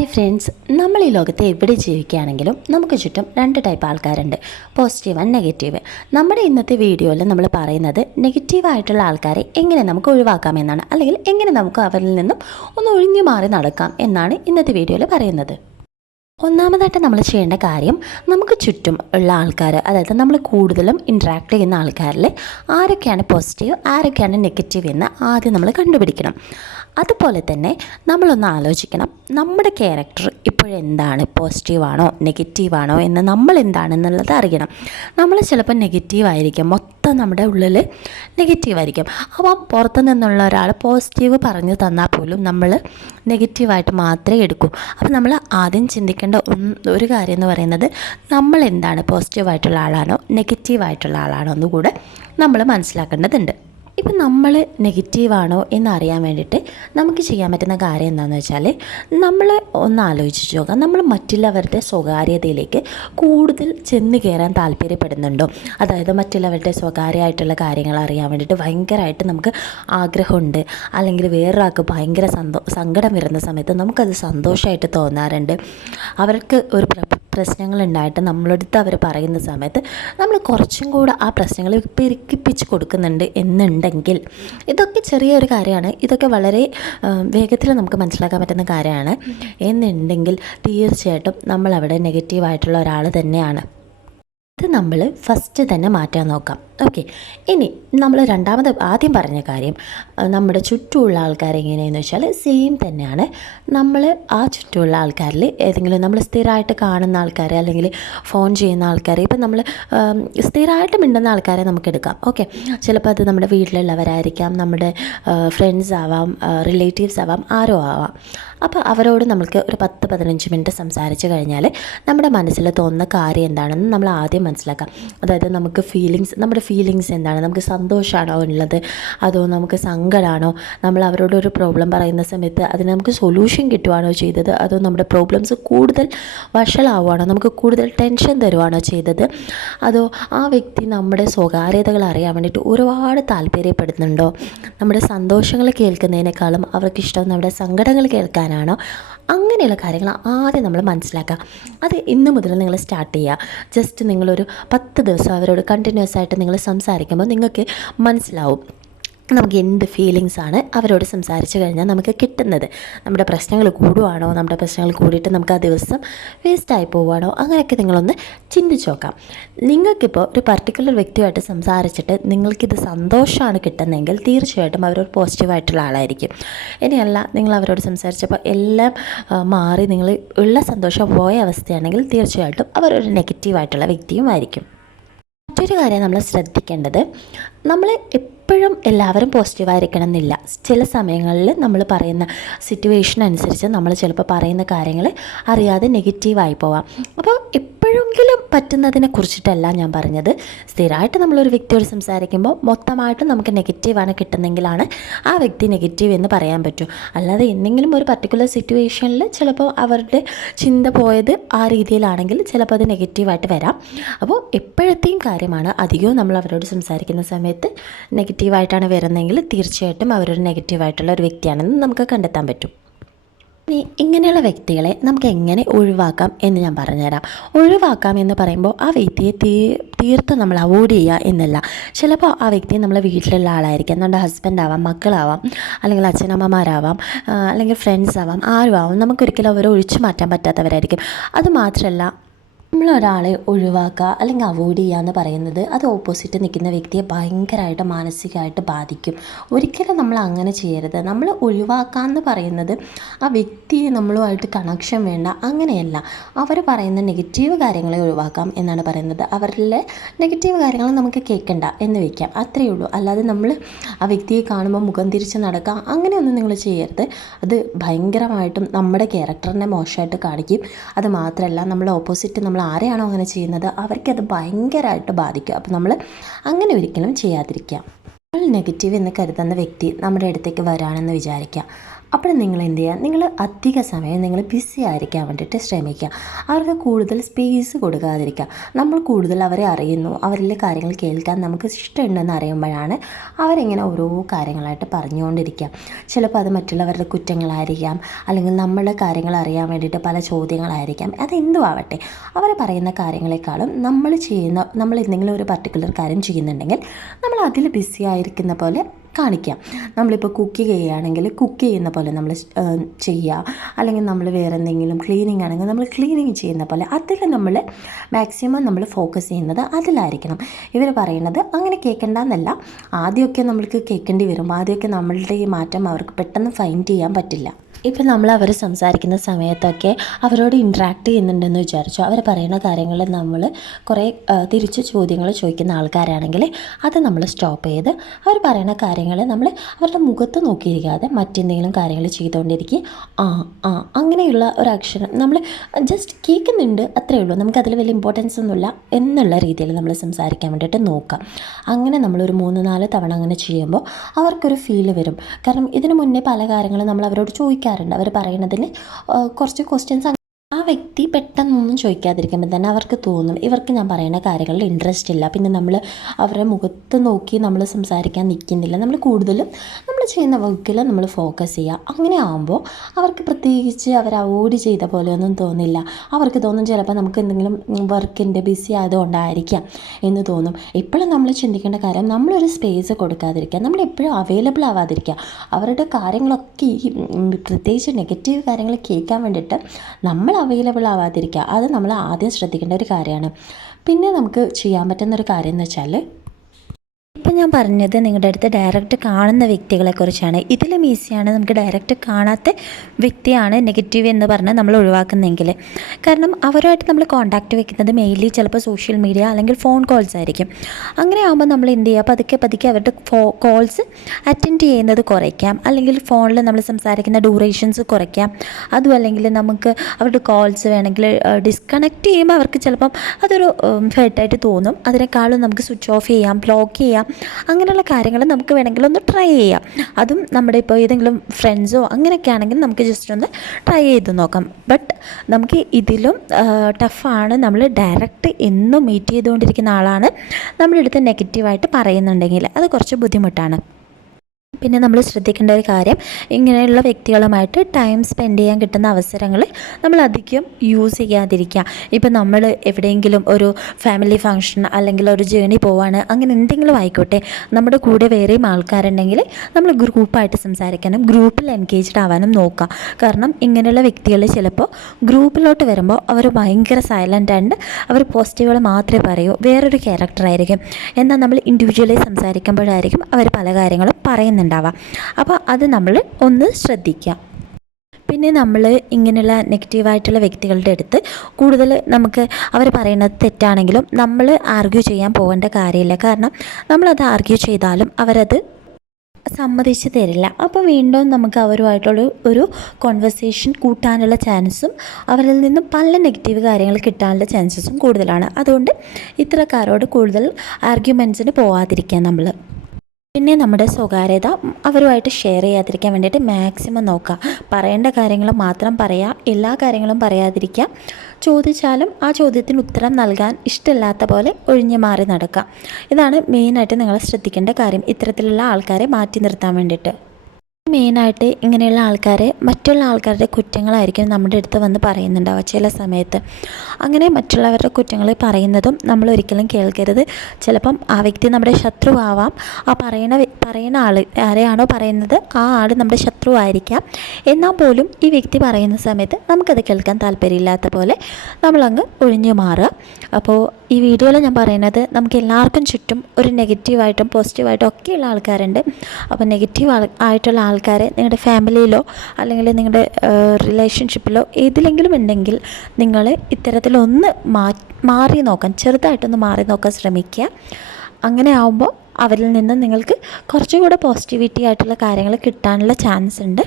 Hi friends നമ്മൾ ഈ ലോകത്ത് എവിടെ ജീവിക്കുകയാണെങ്കിലും നമുക്ക് ചുറ്റും രണ്ട് ടൈപ്പ് ആൾക്കാരുണ്ട്. പോസിറ്റീവ് ആൻഡ് നെഗറ്റീവ് നമ്മുടെ ഇന്നത്തെ വീഡിയോയിൽ നമ്മൾ പറയുന്നത് നെഗറ്റീവായിട്ടുള്ള ആൾക്കാരെ എങ്ങനെ നമുക്ക് ഒഴിവാക്കാം എന്നാണ്. അല്ലെങ്കിൽ എങ്ങനെ നമുക്ക് അവരിൽ നിന്നും ഒന്ന് ഒഴിഞ്ഞു മാറി നടക്കാം എന്നാണ് ഇന്നത്തെ വീഡിയോയിൽ പറയുന്നത്. ഒന്നാമതായിട്ട് നമ്മൾ ചെയ്യേണ്ട കാര്യം നമുക്ക് ചുറ്റും ഉള്ള ആൾക്കാർ അതായത് നമ്മൾ കൂടുതലും ഇൻട്രാക്ട് ചെയ്യുന്ന ആൾക്കാരിൽ ആരൊക്കെയാണ് പോസിറ്റീവ് ആരൊക്കെയാണ് നെഗറ്റീവ് എന്ന് ആദ്യം നമ്മൾ കണ്ടുപിടിക്കണം. അതുപോലെ തന്നെ നമ്മളൊന്ന് ആലോചിക്കണം. നമ്മുടെ ക്യാരക്ടർ ഇപ്പോഴെന്താണ്? പോസിറ്റീവാണോ നെഗറ്റീവാണോ എന്ന് നമ്മൾ എന്താണെന്നുള്ളത് അറിയണം. നമ്മൾ ചിലപ്പോൾ നെഗറ്റീവ് ആയിരിക്കും. മൊത്തം നമ്മുടെ ഉള്ളിൽ നെഗറ്റീവ് അപ്പോൾ അപ്പം പുറത്തു നിന്നുള്ള ഒരാൾ പോസിറ്റീവ് പറഞ്ഞു തന്നാൽ പോലും നമ്മൾ നെഗറ്റീവായിട്ട് മാത്രമേ എടുക്കൂ. അപ്പോൾ നമ്മൾ ആദ്യം ചിന്തിക്കേണ്ട ഒരു കാര്യം എന്ന് പറയുന്നത് നമ്മൾ എന്താണ് പോസിറ്റീവായിട്ടുള്ള ആളാണോ നെഗറ്റീവായിട്ടുള്ള ആളാണോ എന്നുകൂടെ നമ്മൾ മനസ്സിലാക്കേണ്ടതുണ്ട്. ഇപ്പം നമ്മൾ നെഗറ്റീവാണോ എന്നറിയാൻ വേണ്ടിയിട്ട് നമുക്ക് ചെയ്യാൻ പറ്റുന്ന കാര്യം എന്താണെന്ന് വെച്ചാൽ നമ്മൾ ഒന്ന് ആലോചിച്ച് നോക്കാം നമ്മൾ മറ്റുള്ളവരുടെ സ്വകാര്യതയിലേക്ക് കൂടുതൽ ചെന്ന് കയറാൻ താല്പര്യപ്പെടുന്നുണ്ടോ? അതായത് മറ്റുള്ളവരുടെ സ്വകാര്യമായിട്ടുള്ള കാര്യങ്ങൾ അറിയാൻ വേണ്ടിയിട്ട് ഭയങ്കരമായിട്ട് നമുക്ക് ആഗ്രഹമുണ്ട്. അല്ലെങ്കിൽ വേറൊരാൾക്ക് ഭയങ്കര സന്തോ സങ്കടം വരുന്ന സമയത്ത് നമുക്കത് സന്തോഷമായിട്ട് തോന്നാറുണ്ട്. അവർക്ക് ഒരു പ്രശ്നങ്ങളുണ്ടായിട്ട് നമ്മളടുത്ത് അവർ പറയുന്ന സമയത്ത് നമ്മൾ കുറച്ചും കൂടെ ആ പ്രശ്നങ്ങൾ പെരുക്കിപ്പിച്ച് കൊടുക്കുന്നുണ്ട് എന്നുണ്ടെങ്കിൽ ഇതൊക്കെ ചെറിയൊരു കാര്യമാണ്. ഇതൊക്കെ വളരെ വേഗത്തിൽ നമുക്ക് മനസ്സിലാക്കാൻ പറ്റുന്ന കാര്യമാണ്. എന്നുണ്ടെങ്കിൽ തീർച്ചയായിട്ടും നമ്മൾ അവിടെ നെഗറ്റീവായിട്ടുള്ള ഒരാൾ തന്നെയാണ്. ഇത് നമ്മൾ ഫസ്റ്റ് തന്നെ മാറ്റാൻ നോക്കാം. ഓക്കെ ഇനി നമ്മൾ രണ്ടാമത് ആദ്യം പറഞ്ഞ കാര്യം നമ്മുടെ ചുറ്റുമുള്ള ആൾക്കാർ എങ്ങനെയെന്ന് വെച്ചാൽ സെയിം തന്നെയാണ്. നമ്മൾ ആ ചുറ്റുമുള്ള ആൾക്കാരിൽ ഏതെങ്കിലും നമ്മൾ സ്ഥിരമായിട്ട് കാണുന്ന ആൾക്കാരെ അല്ലെങ്കിൽ ഫോൺ ചെയ്യുന്ന ആൾക്കാരെ ഇപ്പം നമ്മൾ സ്ഥിരമായിട്ട് മിണ്ടുന്ന ആൾക്കാരെ നമുക്ക് എടുക്കാം. ഓക്കെ ചിലപ്പോൾ അത് നമ്മുടെ വീട്ടിലുള്ളവരായിരിക്കാം നമ്മുടെ ഫ്രണ്ട്സ് ആവാം റിലേറ്റീവ്സ് ആവാം ആരോ ആവാം. അപ്പോൾ അവരോട് നമുക്ക് ഒരു പത്ത് പതിനഞ്ച് മിനിറ്റ് സംസാരിച്ച് കഴിഞ്ഞാൽ നമ്മുടെ മനസ്സിൽ തോന്നുന്ന കാര്യം എന്താണെന്ന് നമ്മൾ ആദ്യം മനസ്സിലാക്കാം. അതായത് നമുക്ക് ഫീലിങ്സ് നമ്മുടെ ഫീലിങ്സ് എന്താണ്? നമുക്ക് സന്തോഷമാണോ ഉള്ളത്? അതോ നമുക്ക് സങ്കടമാണോ നമ്മൾ അവരോട് ഒരു പ്രോബ്ലം പറയുന്ന സമയത്ത് അതിന് നമുക്ക് സൊല്യൂഷൻ കിട്ടുവാണോ ചെയ്തത്? അതോ നമ്മുടെ പ്രോബ്ലംസ് കൂടുതൽ വഷളാവുകയാണോ നമുക്ക് കൂടുതൽ ടെൻഷൻ തരുവാണോ ചെയ്തത്? അതോ ആ വ്യക്തി നമ്മുടെ സ്വകാര്യതകൾ അറിയാൻ വേണ്ടിയിട്ട് ഒരുപാട് താല്പര്യപ്പെടുന്നുണ്ടോ? നമ്മുടെ സന്തോഷങ്ങൾ കേൾക്കുന്നതിനേക്കാളും അവർക്കിഷ്ടം നമ്മുടെ സങ്കടങ്ങൾ കേൾക്കാനാണോ അങ്ങനെയുള്ള കാര്യങ്ങൾ ആദ്യം നമ്മൾ മനസ്സിലാക്കുക. അത് ഇന്ന് മുതൽ നിങ്ങൾ സ്റ്റാർട്ട് ചെയ്യുക. ജസ്റ്റ് നിങ്ങളൊരു പത്ത് ദിവസം അവരോട് കണ്ടിന്യൂസ് ആയിട്ട് നിങ്ങൾ സംസാരിക്കുമ്പോൾ നിങ്ങൾക്ക് മനസ്സിലാവും. നമുക്ക് എന്ത് ഫീലിങ്സ് ആണ് അവരോട് സംസാരിച്ച് കഴിഞ്ഞാൽ നമുക്ക് കിട്ടുന്നത്? നമ്മുടെ പ്രശ്നങ്ങൾ കൂടുവാണോ? നമ്മുടെ പ്രശ്നങ്ങൾ കൂടിയിട്ട് നമുക്ക് ആ ദിവസം വേസ്റ്റായി പോവുകയാണോ അങ്ങനെയൊക്കെ നിങ്ങളൊന്ന് ചിന്തിച്ച് നോക്കാം. നിങ്ങൾക്കിപ്പോൾ ഒരു പർട്ടിക്കുലർ വ്യക്തിയുമായിട്ട് സംസാരിച്ചിട്ട് നിങ്ങൾക്കിത് സന്തോഷമാണ് കിട്ടുന്നതെങ്കിൽ തീർച്ചയായിട്ടും അവരൊരു പോസിറ്റീവായിട്ടുള്ള ആളായിരിക്കും. ഇനിയല്ല നിങ്ങൾ അവരോട് സംസാരിച്ചപ്പോൾ എല്ലാം മാറി നിങ്ങൾ ഉള്ള സന്തോഷം പോയ അവസ്ഥയാണെങ്കിൽ തീർച്ചയായിട്ടും അവരൊരു നെഗറ്റീവായിട്ടുള്ള വ്യക്തിയുമായിരിക്കും. മറ്റൊരു കാര്യം നമ്മൾ ശ്രദ്ധിക്കേണ്ടത് നമ്മൾ എപ്പോഴും എല്ലാവരും പോസിറ്റീവായിരിക്കണം എന്നില്ല ചില സമയങ്ങളിൽ നമ്മൾ പറയുന്ന സിറ്റുവേഷൻ അനുസരിച്ച് നമ്മൾ ചിലപ്പോൾ പറയുന്ന കാര്യങ്ങൾ അറിയാതെ നെഗറ്റീവായി പോവാം. അപ്പോൾ എപ്പോഴെങ്കിലും പറ്റുന്നതിനെ കുറിച്ചിട്ടല്ല ഞാൻ പറഞ്ഞത്. സ്ഥിരമായിട്ട് നമ്മളൊരു വ്യക്തിയോട് സംസാരിക്കുമ്പോൾ മൊത്തമായിട്ട് നമുക്ക് നെഗറ്റീവാണ് കിട്ടുന്നെങ്കിലാണ് ആ വ്യക്തി നെഗറ്റീവ് എന്ന് പറയാൻ പറ്റൂ. അല്ലാതെ എന്തെങ്കിലും ഒരു പർട്ടിക്കുലർ സിറ്റുവേഷനിൽ ചിലപ്പോൾ അവരുടെ ചിന്ത പോയത് ആ രീതിയിലാണെങ്കിൽ ചിലപ്പോൾ അത് നെഗറ്റീവായിട്ട് വരാം. അപ്പോൾ എപ്പോഴത്തെയും കാര്യമാണ് അധികവും നമ്മൾ അവരോട് സംസാരിക്കുന്ന സമയത്ത് നെഗറ്റീവായിട്ടാണ് വരുന്നതെങ്കിൽ തീർച്ചയായിട്ടും അവരൊരു നെഗറ്റീവായിട്ടുള്ള ഒരു വ്യക്തിയാണെന്ന് നമുക്ക് കണ്ടെത്താൻ പറ്റും. ഇനി ഇങ്ങനെയുള്ള വ്യക്തികളെ നമുക്ക് എങ്ങനെ ഒഴിവാക്കാം എന്ന് ഞാൻ പറഞ്ഞുതരാം. ഒഴിവാക്കാം എന്ന് പറയുമ്പോൾ ആ വ്യക്തിയെ തീ തീർത്തും നമ്മൾ അവോയ്ഡ് ചെയ്യുക എന്നല്ല. ചിലപ്പോൾ ആ വ്യക്തി നമ്മളെ വീട്ടിലുള്ള ആളായിരിക്കാം. നമ്മുടെ ഹസ്ബൻഡ് ആവാം മക്കളാവാം അല്ലെങ്കിൽ അച്ഛനമ്മമാരാവാം അല്ലെങ്കിൽ ഫ്രണ്ട്സ് ആവാം ആരും ആവാം നമുക്കൊരിക്കലും അവരെ ഒഴിച്ചു മാറ്റാൻ പറ്റാത്തവരായിരിക്കും. അത് ഒരാളെ ഒഴിവാക്കുക അല്ലെങ്കിൽ അവോയ്ഡ് ചെയ്യുക എന്ന് പറയുന്നത് അത് ഓപ്പോസിറ്റ് നിൽക്കുന്ന വ്യക്തിയെ ഭയങ്കരമായിട്ട് മാനസികമായിട്ട് ബാധിക്കും. ഒരിക്കലും നമ്മൾ അങ്ങനെ ചെയ്യരുത്. നമ്മൾ ഒഴിവാക്കുക എന്ന് പറയുന്നത് ആ വ്യക്തിയെ നമ്മളുമായിട്ട് കണക്ഷൻ വേണ്ട. അങ്ങനെയല്ല. അവർ പറയുന്ന നെഗറ്റീവ് കാര്യങ്ങളെ ഒഴിവാക്കാം എന്നാണ് പറയുന്നത്. അവരിലെ നെഗറ്റീവ് കാര്യങ്ങൾ നമുക്ക് കേൾക്കണ്ട എന്ന് വയ്ക്കാം അത്രയേ ഉള്ളൂ. അല്ലാതെ നമ്മൾ ആ വ്യക്തിയെ കാണുമ്പോൾ മുഖം തിരിച്ച് നടക്കാം അങ്ങനെയൊന്നും നിങ്ങൾ ചെയ്യരുത്. അത് ഭയങ്കരമായിട്ടും നമ്മുടെ ക്യാരക്ടറിനെ മോശമായിട്ട് കാണിക്കും. അത് മാത്രമല്ല നമ്മൾ ഓപ്പോസിറ്റ് നമ്മൾ ആരെയാണോ അങ്ങനെ ചെയ്യുന്നത് അവർക്കത് ഭയങ്കരമായിട്ട് ബാധിക്കും. അപ്പോൾ നമ്മൾ അങ്ങനെ ഒരിക്കലും ചെയ്യാതിരിക്കുക. നമ്മൾ നെഗറ്റീവ് എന്ന് കരുതുന്ന വ്യക്തി നമ്മുടെ അടുത്തേക്ക് വരാണെന്ന് വിചാരിക്കുക. അപ്പോൾ നിങ്ങൾ എന്ത് ചെയ്യുക? നിങ്ങൾ അധിക സമയം നിങ്ങൾ ബിസി ആയിരിക്കാൻ വേണ്ടിയിട്ട് ശ്രമിക്കുക. അവർക്ക് കൂടുതൽ സ്പേസ് കൊടുക്കാതിരിക്കുക. നമ്മൾ കൂടുതൽ അവരെ അറിയുന്നു. അവരിലെ കാര്യങ്ങൾ കേൾക്കാൻ നമുക്ക് ഇഷ്ടമുണ്ടെന്ന് അറിയുമ്പോഴാണ് അവരിങ്ങനെ ഓരോ കാര്യങ്ങളായിട്ട് പറഞ്ഞുകൊണ്ടിരിക്കുക. ചിലപ്പോൾ അത് മറ്റുള്ളവരുടെ കുറ്റങ്ങളായിരിക്കാം. അല്ലെങ്കിൽ നമ്മളുടെ കാര്യങ്ങൾ അറിയാൻ വേണ്ടിയിട്ട് പല ചോദ്യങ്ങളായിരിക്കാം. അതെന്തും ആവട്ടെ അവർ പറയുന്ന കാര്യങ്ങളെക്കാളും നമ്മൾ ചെയ്യുന്ന നമ്മൾ എന്തെങ്കിലും ഒരു പർട്ടിക്കുലർ കാര്യം ചെയ്യുന്നുണ്ടെങ്കിൽ നമ്മൾ അതിൽ ബിസി ആയിരിക്കുന്ന പോലെ കാണിക്കാം. നമ്മളിപ്പോൾ കുക്ക് ചെയ്യുകയാണെങ്കിൽ കുക്ക് ചെയ്യുന്ന പോലെ നമ്മൾ ചെയ്യുക. അല്ലെങ്കിൽ നമ്മൾ വേറെ എന്തെങ്കിലും ക്ലീനിങ് ആണെങ്കിൽ നമ്മൾ ക്ലീനിങ് ചെയ്യുന്ന പോലെ അതിൽ നമ്മൾ മാക്സിമം നമ്മൾ ഫോക്കസ് ചെയ്യുന്നത് അതിലായിരിക്കണം. ഇവർ പറയുന്നത് അങ്ങനെ കേൾക്കേണ്ടെന്നല്ല. ആദ്യമൊക്കെ നമ്മൾക്ക് കേൾക്കേണ്ടി വരും. ആദ്യമൊക്കെ നമ്മളുടെ ഈ മാറ്റം അവർക്ക് പെട്ടെന്ന് ഫൈൻഡ് ചെയ്യാൻ പറ്റില്ല. ഇപ്പം നമ്മൾ അവർ സംസാരിക്കുന്ന സമയത്തൊക്കെ അവരോട് ഇൻട്രാക്ട് ചെയ്യുന്നുണ്ടെന്ന് വിചാരിച്ചു. അവർ പറയുന്ന കാര്യങ്ങൾ നമ്മൾ കുറേ തിരിച്ച് ചോദ്യങ്ങൾ ചോദിക്കുന്ന ആൾക്കാരാണെങ്കിൽ അത് നമ്മൾ സ്റ്റോപ്പ് ചെയ്ത് അവർ പറയുന്ന കാര്യങ്ങൾ നമ്മൾ അവരുടെ മുഖത്ത് നോക്കിയിരിക്കാതെ മറ്റെന്തെങ്കിലും കാര്യങ്ങൾ ചെയ്തുകൊണ്ടിരിക്കുക. ആ ആ അങ്ങനെയുള്ള ഒരു അക്ഷരം നമ്മൾ ജസ്റ്റ് കേൾക്കുന്നുണ്ട് അത്രയേ ഉള്ളൂ. നമുക്കതിൽ വലിയ ഇമ്പോർട്ടൻസ് ഒന്നുമില്ല എന്നുള്ള രീതിയിൽ നമ്മൾ സംസാരിക്കാൻ വേണ്ടിയിട്ട് നോക്കാം. അങ്ങനെ നമ്മളൊരു മൂന്ന് നാല് തവണ അങ്ങനെ ചെയ്യുമ്പോൾ അവർക്കൊരു ഫീൽ വരും. കാരണം ഇതിനു മുന്നേ പല കാര്യങ്ങളും നമ്മൾ അവരോട് ചോദിക്കാറുണ്ട് അവർ പറയുന്നതിന് കുറച്ച് ക്വസ്റ്റ്യൻസ് ആ വ്യക്തി പെട്ടെന്നൊന്നും ചോദിക്കാതിരിക്കുമ്പോൾ തന്നെ അവർക്ക് തോന്നും. ഇവർക്ക് ഞാൻ പറയുന്ന കാര്യങ്ങളിൽ ഇൻട്രസ്റ്റ് ഇല്ല. പിന്നെ നമ്മൾ അവരുടെ മുഖത്ത് നോക്കി നമ്മൾ സംസാരിക്കാൻ നിൽക്കുന്നില്ല. നമ്മൾ കൂടുതലും നമ്മൾ ചെയ്യുന്ന വർക്കിൽ നമ്മൾ ഫോക്കസ് ചെയ്യുക. അങ്ങനെ ആകുമ്പോൾ അവർക്ക് പ്രത്യേകിച്ച് അവർ അവോയ്ഡ് ചെയ്ത പോലെയൊന്നും തോന്നില്ല. അവർക്ക് തോന്നും ചിലപ്പോൾ നമുക്ക് എന്തെങ്കിലും വർക്കിന്റെ ബിസി ആയതുകൊണ്ടായിരിക്കാം എന്ന് തോന്നും. ഇപ്പോഴും നമ്മൾ ചിന്തിക്കേണ്ട കാര്യം നമ്മളൊരു സ്പേസ് കൊടുക്കാതിരിക്കുക. നമ്മൾ എപ്പോഴും അവൈലബിൾ ആവാതിരിക്കുക. അവരുടെ കാര്യങ്ങളൊക്കെ ഈ പ്രത്യേകിച്ച് നെഗറ്റീവ് കാര്യങ്ങൾ കേൾക്കാൻ വേണ്ടിയിട്ട് നമ്മൾ അവൈലബിൾ ആവാതിരിക്കുക. അത് നമ്മൾ ആദ്യം ശ്രദ്ധിക്കേണ്ട ഒരു കാര്യമാണ്. പിന്നെ നമുക്ക് ചെയ്യാൻ പറ്റുന്ന ഒരു കാര്യം എന്ന് വെച്ചാൽ ഇപ്പം ഞാൻ പറഞ്ഞത് നിങ്ങളുടെ അടുത്ത് ഡയറക്റ്റ് കാണുന്ന വ്യക്തികളെക്കുറിച്ചാണ് ഇതിലും ഈസിയാണ് നമുക്ക് ഡയറക്റ്റ് കാണാത്ത വ്യക്തിയാണ് നെഗറ്റീവ് എന്ന് പറഞ്ഞ് നമ്മൾ ഒഴിവാക്കുന്നതെങ്കിൽ കാരണം അവരുമായിട്ട് നമ്മൾ കോൺടാക്റ്റ് വെക്കുന്നത് മെയിൻലി ചിലപ്പോൾ സോഷ്യൽ മീഡിയ അല്ലെങ്കിൽ ഫോൺ കോൾസ് ആയിരിക്കും. അങ്ങനെ ആകുമ്പോൾ നമ്മൾ എന്ത് ചെയ്യുക? പതുക്കെ പതുക്കെ അവരുടെ കോൾസ് അറ്റൻഡ് ചെയ്യുന്നത് കുറയ്ക്കാം. അല്ലെങ്കിൽ ഫോണിൽ നമ്മൾ സംസാരിക്കുന്ന ഡ്യൂറേഷൻസ് കുറയ്ക്കാം. അതും അല്ലെങ്കിൽ നമുക്ക് അവരുടെ കോൾസ് വേണമെങ്കിൽ ഡിസ്കണക്ട് ചെയ്യുമ്പോൾ അവർക്ക് ചിലപ്പം അതൊരു ഫെട്ടായിട്ട് തോന്നും. അതിനേക്കാളും നമുക്ക് സ്വിച്ച് ഓഫ് ചെയ്യാം ബ്ലോക്ക് ചെയ്യാം. അങ്ങനെയുള്ള കാര്യങ്ങൾ നമുക്ക് വേണമെങ്കിൽ ഒന്ന് ട്രൈ ചെയ്യാം. അതും നമ്മുടെ ഇപ്പോൾ ഏതെങ്കിലും ഫ്രണ്ട്സോ അങ്ങനെയൊക്കെ ആണെങ്കിൽ നമുക്ക് ജസ്റ്റ് ഒന്ന് ട്രൈ ചെയ്ത് നോക്കാം. ബട്ട് നമുക്ക് ഇതിലും ടഫാണ് നമ്മൾ ഡയറക്റ്റ് എന്നും മീറ്റ് ചെയ്തുകൊണ്ടിരിക്കുന്ന ആളാണ്. നമ്മളെടുത്ത് നെഗറ്റീവായിട്ട് പറയുന്നുണ്ടെങ്കിൽ അത് കുറച്ച് ബുദ്ധിമുട്ടാണ്. പിന്നെ നമ്മൾ ശ്രദ്ധിക്കേണ്ട ഒരു കാര്യം ഇങ്ങനെയുള്ള വ്യക്തികളുമായിട്ട് ടൈം സ്പെൻഡ് ചെയ്യാൻ കിട്ടുന്ന അവസരങ്ങൾ നമ്മൾ അധികം യൂസ് ചെയ്യാതിരിക്കുക. ഇപ്പം നമ്മൾ എവിടെയെങ്കിലും ഒരു ഫാമിലി ഫങ്ഷൻ അല്ലെങ്കിൽ ഒരു ജേണി പോവാണ് അങ്ങനെ എന്തെങ്കിലും ആയിക്കോട്ടെ. നമ്മുടെ കൂടെ വേറെയും ആൾക്കാരുണ്ടെങ്കിൽ നമ്മൾ ഗ്രൂപ്പായിട്ട് സംസാരിക്കാനും ഗ്രൂപ്പിൽ എൻഗേജ്ഡ് ആവാനും നോക്കുക. കാരണം ഇങ്ങനെയുള്ള വ്യക്തികൾ ചിലപ്പോൾ ഗ്രൂപ്പിലോട്ട് വരുമ്പോൾ അവർ ഭയങ്കര സൈലന്റ് ആൻഡ് അവർ പോസിറ്റീവുകൾ മാത്രമേ പറയൂ. വേറൊരു ക്യാരക്ടറായിരിക്കും എന്നാൽ നമ്മൾ ഇൻഡിവിജ്വലി സംസാരിക്കുമ്പോഴായിരിക്കും അവർ പല കാര്യങ്ങളും പറയുന്നുണ്ടാവുക അപ്പോൾ അത് നമ്മൾ ഒന്ന് ശ്രദ്ധിക്കുക. പിന്നെ നമ്മൾ ഇങ്ങനെയുള്ള നെഗറ്റീവായിട്ടുള്ള വ്യക്തികളുടെ അടുത്ത് കൂടുതൽ നമുക്ക് അവർ പറയുന്നത് തെറ്റാണെങ്കിലും നമ്മൾ ആർഗ്യൂ ചെയ്യാൻ പോകേണ്ട കാര്യമില്ല. കാരണം നമ്മളത് ആർഗ്യൂ ചെയ്താലും അവരത് സമ്മതിച്ച് തരില്ല. അപ്പോൾ വീണ്ടും നമുക്ക് അവരുമായിട്ടുള്ള ഒരു കോൺവെർസേഷൻ കൂട്ടാനുള്ള ചാൻസും അവരിൽ നിന്നും പല നെഗറ്റീവ് കാര്യങ്ങൾ കിട്ടാനുള്ള ചാൻസസും കൂടുതലാണ്. അതുകൊണ്ട് ഇത്രക്കാരോട് കൂടുതൽ ആർഗ്യുമെന്റ്സിന് പോവാതിരിക്കുക നമ്മൾ. പിന്നെ നമ്മുടെ സ്വകാര്യത അവരുമായിട്ട് ഷെയർ ചെയ്യാതിരിക്കാൻ വേണ്ടിയിട്ട് മാക്സിമം നോക്കുക. പറയേണ്ട കാര്യങ്ങൾ മാത്രം പറയുക എല്ലാ കാര്യങ്ങളും പറയാതിരിക്കുക. ചോദിച്ചാലും ആ ചോദ്യത്തിന് ഉത്തരം നൽകാൻ ഇഷ്ടമില്ലാത്ത പോലെ ഒഴിഞ്ഞു മാറി നടക്കുക. ഇതാണ് മെയിനായിട്ട് നിങ്ങൾ ശ്രദ്ധിക്കേണ്ട കാര്യം. ഇത്തരത്തിലുള്ള ആൾക്കാരെ മാറ്റി നിർത്താൻ വേണ്ടിയിട്ട്. മെയിനായിട്ട് ഇങ്ങനെയുള്ള ആൾക്കാരെ മറ്റുള്ള ആൾക്കാരുടെ കുറ്റങ്ങളായിരിക്കും നമ്മുടെ അടുത്ത് വന്ന് പറയുന്നുണ്ടാവുക ചില സമയത്ത്. അങ്ങനെ മറ്റുള്ളവരുടെ കുറ്റങ്ങൾ പറയുന്നതും നമ്മൾ ഒരിക്കലും കേൾക്കരുത്. ചിലപ്പം ആ വ്യക്തി നമ്മുടെ ശത്രുവാവാം. ആ പറയണ പറയുന്ന ആൾ ആരെയാണോ പറയുന്നത് ആ ആൾ നമ്മുടെ ശത്രുവായിരിക്കാം. എന്നാൽ പോലും ഈ വ്യക്തി പറയുന്ന സമയത്ത് നമുക്കത് കേൾക്കാൻ താല്പര്യമില്ലാത്ത പോലെ നമ്മളങ്ങ് ഒഴിഞ്ഞു മാറുക. അപ്പോൾ ഈ വീഡിയോയിൽ ഞാൻ പറയുന്നത് നമുക്ക് എല്ലാവർക്കും ചുറ്റും ഒരു നെഗറ്റീവായിട്ടും പോസിറ്റീവായിട്ടും ഒക്കെയുള്ള ആൾക്കാരുണ്ട്. അപ്പോൾ നെഗറ്റീവ് ആൾ ആയിട്ടുള്ള ആൾക്കാരെ നിങ്ങളുടെ ഫാമിലിയിലോ അല്ലെങ്കിൽ നിങ്ങളുടെ റിലേഷൻഷിപ്പിലോ ഏതിലെങ്കിലും ഉണ്ടെങ്കിൽ നിങ്ങൾ ഇത്തരത്തിലൊന്ന് മാ മാറി നോക്കാൻ ചെറുതായിട്ടൊന്ന് മാറി നോക്കാൻ ശ്രമിക്കുക. അങ്ങനെ ആവുമ്പോൾ അവരിൽ നിന്ന് നിങ്ങൾക്ക് കുറച്ചുകൂടെ പോസിറ്റിവിറ്റി ആയിട്ടുള്ള കാര്യങ്ങൾ കിട്ടാനുള്ള ചാൻസ് ഉണ്ട്.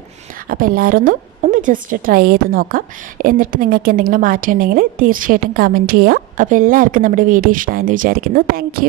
അപ്പോൾ എല്ലാവരും ഒന്ന് ഒന്ന് ജസ്റ്റ് ട്രൈ ചെയ്ത് നോക്കാം. എന്നിട്ട് നിങ്ങൾക്ക് എന്തെങ്കിലും മാറ്റം ഉണ്ടെങ്കിൽ തീർച്ചയായിട്ടും കമന്റ് ചെയ്യുക. അപ്പോൾ എല്ലാവർക്കും നമ്മുടെ വീഡിയോ ഇഷ്ടമായെന്ന് വിചാരിക്കുന്നു. താങ്ക്